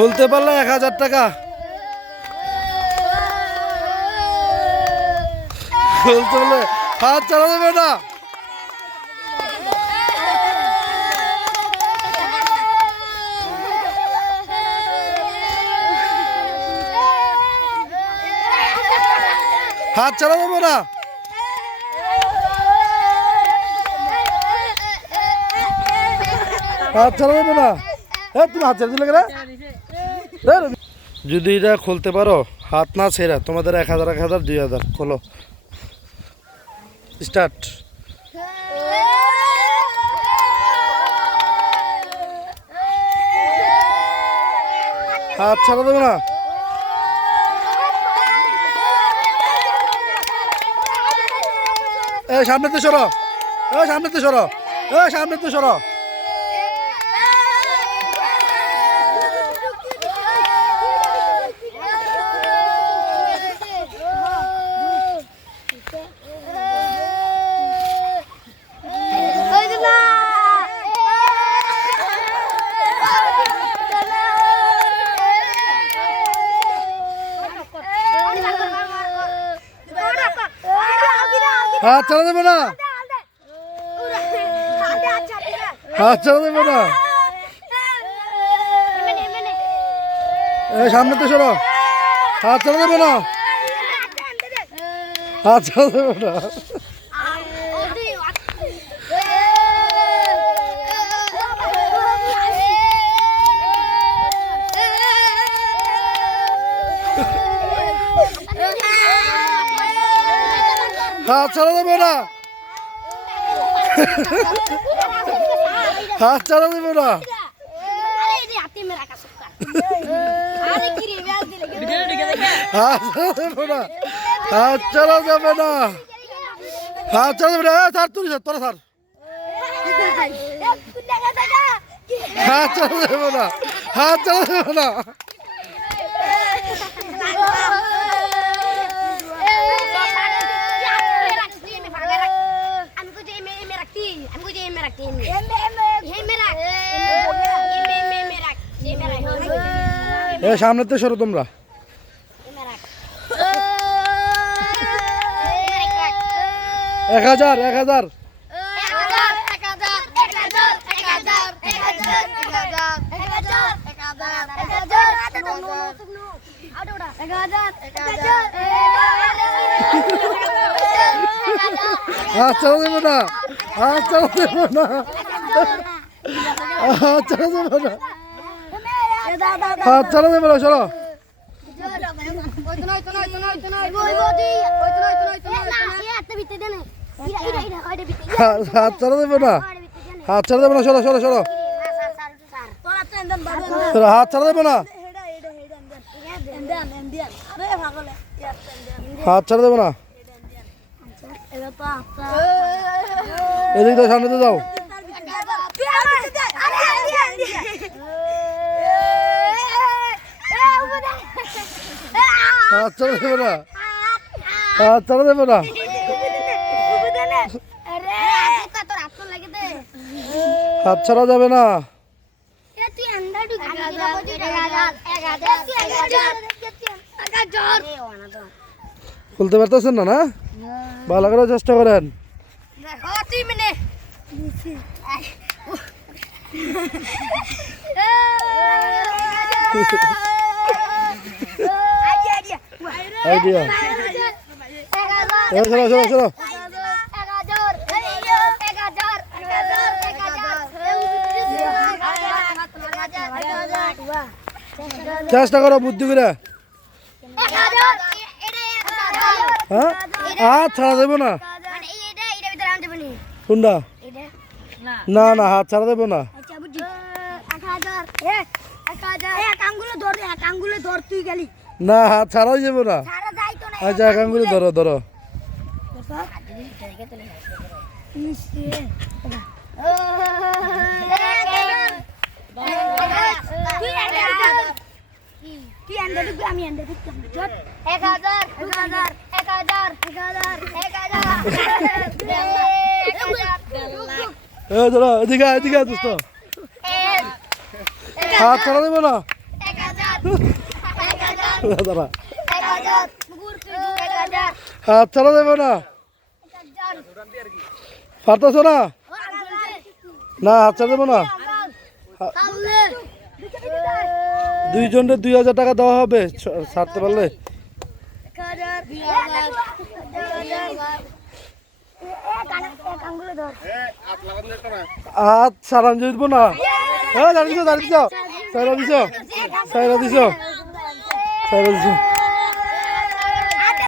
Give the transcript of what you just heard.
খুলতে পারলে 1000 টাকা। খুলতে পারলে হাত চালা দেবে না। হাত চালা দেবো না। হাত চালা দেবো না। তুমি হাত ছেড়ে দিলে কেন? যদি এটা খুলতে পারো হাত না ছেড়া তোমাদের 1000 1000 2000 খোলো। স্টার্ট। হাত ছাড়া দেবে না। সামনেতে সরো, সামনেতে সরো, সামনেতে সরো। হাত চালা দেবে না। হাত চালা দেবে না। সামনে তো সরো। হাত চালা দেবে না। হাত চালা দেবে না। হাত চালা দেবে না। হাত চালা দেবে না। হাত চালা দেবে না। হাত চালা যাবে না। হাত চালা দেবে না। স্যার তুই তোরা স্যার। হাত চালা দেবে না। হাত চালা দেবে না। সামনেতে সরো তোমরা। 1000 1000 হাত চালা দেবে না। হাত চালা দেবে না। হাত চালা দেবে না। হাত চালা দেবে না। সরো। হাত চালা দেবে না। হাত চালা দেবে না। সরো সরো সরো। হাত চালা দেবে না। হাত ছাড়া দেবে না। এদিকে সামনেতে যাও। হাত ছাড়া দেবে না। হাত ছাড়া দেবে না। হাত ছাড়া যাবে না। খুলতে পারতেছেন না? না ভালো করে চেষ্টা করেন। আইডিয়া চলো চলো চলো। চেষ্টা করো বুদ্ধি করে। হ্যাঁ হাত ছাড়া দেবো না। কোনটা? না না হাত ছাড়া দেবো না। না হাত ছাড়াই যাবো না। আচ্ছা এক আঙ্গুলে ধরো ধরো। এদিকে এদিকে দোস্ত। হাত ছাড়া দেবো না। দাঁড়া হাত ছাড়া যাবে না পারতেছো না না হাত ছাড়া যাবে না দুইজনের 2000 টাকা দেওয়া হবে ছাড়তে পারলে হাত ছাড়ান যাইব না হ্যাঁ দাঁড়িয়েছ সাইরা দিছ